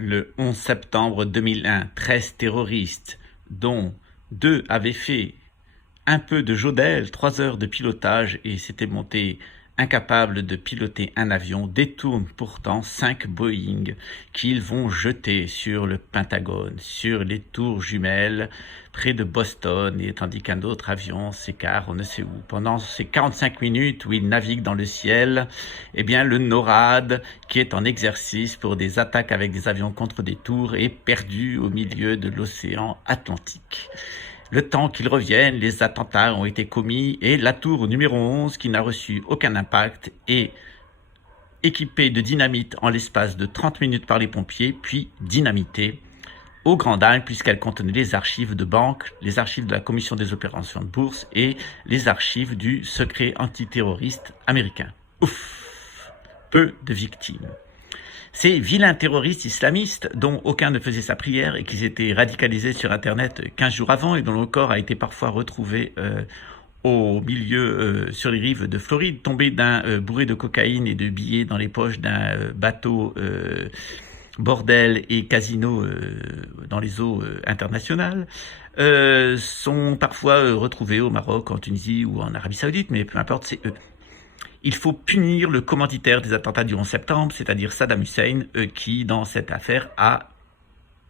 Le 11 septembre 2001, 13 terroristes, dont 2 avaient fait un peu de jodel, 3 heures de pilotage et s'étaient montés incapables de piloter un avion, détournent pourtant 5 Boeing qu'ils vont jeter sur le Pentagone, sur les tours jumelles près de Boston, et tandis qu'un autre avion s'écarte on ne sait où. Pendant ces 45 minutes où ils naviguent dans le ciel, eh bien le NORAD, qui est en exercice pour des attaques avec des avions contre des tours, est perdu au milieu de l'océan Atlantique. Le temps qu'ils reviennent, les attentats ont été commis et la tour numéro 11, qui n'a reçu aucun impact, est équipée de dynamite en l'espace de 30 minutes par les pompiers, puis dynamitée au grand dames, puisqu'elle contenait les archives de banque, les archives de la Commission des opérations de bourse et les archives du secret antiterroriste américain. Ouf! Peu de victimes. Ces vilains terroristes islamistes, dont aucun ne faisait sa prière et qui étaient radicalisés sur Internet 15 jours avant et dont le corps a été parfois retrouvé au milieu, sur les rives de Floride, tombé d'un bourré de cocaïne et de billets dans les poches d'un bateau bordel et casino dans les eaux internationales, sont parfois retrouvés au Maroc, en Tunisie ou en Arabie Saoudite, mais peu importe, c'est eux. Il faut punir le commanditaire des attentats du 11 septembre, c'est-à-dire Saddam Hussein, qui, dans cette affaire, a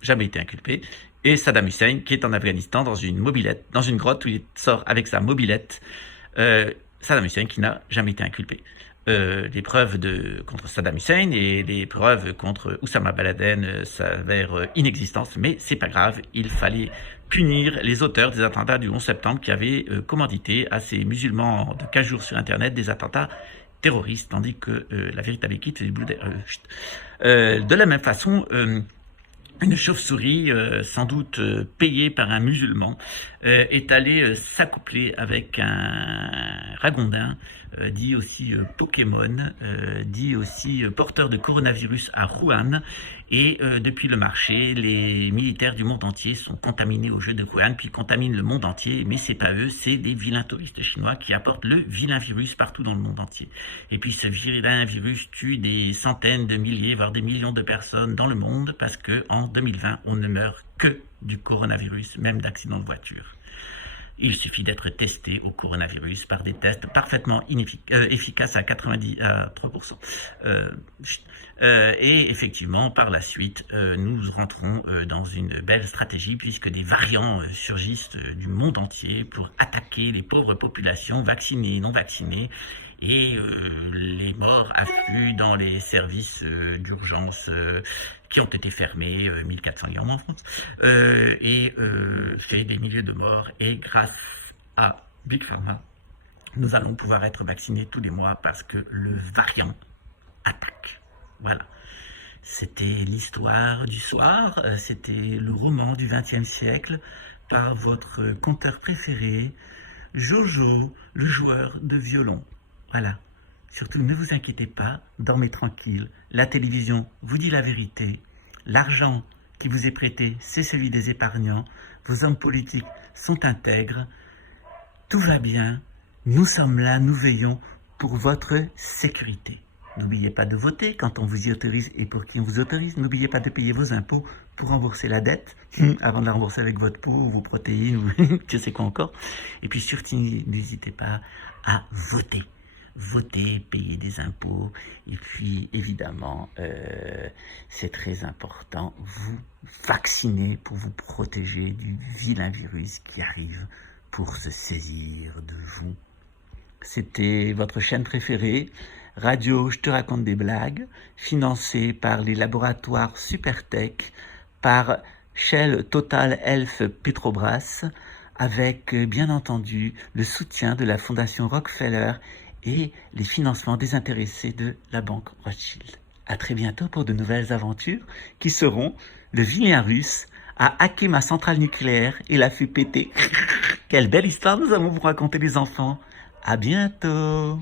jamais été inculpé, et Saddam Hussein, qui est en Afghanistan dans une mobilette, dans une grotte où il sort avec sa mobilette. Saddam Hussein qui n'a jamais été inculpé. Les preuves contre Saddam Hussein et les preuves contre Oussama Ben Laden s'avèrent inexistantes, mais c'est pas grave, il fallait punir les auteurs des attentats du 11 septembre qui avaient commandité à ces musulmans de 15 jours sur Internet des attentats terroristes, tandis que la véritable équipe, c'est du boulot de la même façon, une chauve-souris, sans doute payée par un musulman, est allée s'accoupler avec un ragondin, dit aussi Pokémon, dit aussi porteur de coronavirus à Wuhan. Et depuis le marché, les militaires du monde entier sont contaminés au jeu de Wuhan, puis contaminent le monde entier. Mais c'est pas eux, c'est des vilains touristes chinois qui apportent le vilain virus partout dans le monde entier. Et puis ce vilain virus tue des centaines de milliers, voire des millions de personnes dans le monde, parce que en 2020, on ne meurt que du coronavirus, même d'accidents de voiture. Il suffit d'être testé au coronavirus par des tests parfaitement efficaces à 93%. Et effectivement, par la suite, nous rentrons dans une belle stratégie puisque des variants surgissent du monde entier pour attaquer les pauvres populations vaccinées et non vaccinées. Et les morts affluent dans les services d'urgence qui ont été fermés, 1400 également en France, et fait des milliers de morts. Et grâce à Big Pharma, nous allons pouvoir être vaccinés tous les mois parce que le variant attaque. Voilà. C'était l'histoire du soir, c'était le roman du XXe siècle par votre conteur préféré, Jojo, le joueur de violon. Voilà. Surtout, ne vous inquiétez pas, dormez tranquille. La télévision vous dit la vérité. L'argent qui vous est prêté, c'est celui des épargnants. Vos hommes politiques sont intègres. Tout va bien. Nous sommes là, nous veillons pour votre sécurité. N'oubliez pas de voter quand on vous y autorise et pour qui on vous autorise. N'oubliez pas de payer vos impôts pour rembourser la dette, avant de la rembourser avec votre peau, vos protéines, ou je sais quoi encore. Et puis surtout, n'hésitez pas à voter. Voter, payer des impôts, et puis évidemment, c'est très important, vous vacciner pour vous protéger du vilain virus qui arrive pour se saisir de vous. C'était votre chaîne préférée, Radio Je te raconte des blagues, financée par les laboratoires Supertech, par Shell Total Elf Petrobras, avec bien entendu le soutien de la Fondation Rockefeller et les financements désintéressés de la banque Rothschild. À très bientôt pour de nouvelles aventures qui seront le vilain russe a hacké ma centrale nucléaire et l'a fait péter. Quelle belle histoire nous allons vous raconter les enfants. À bientôt.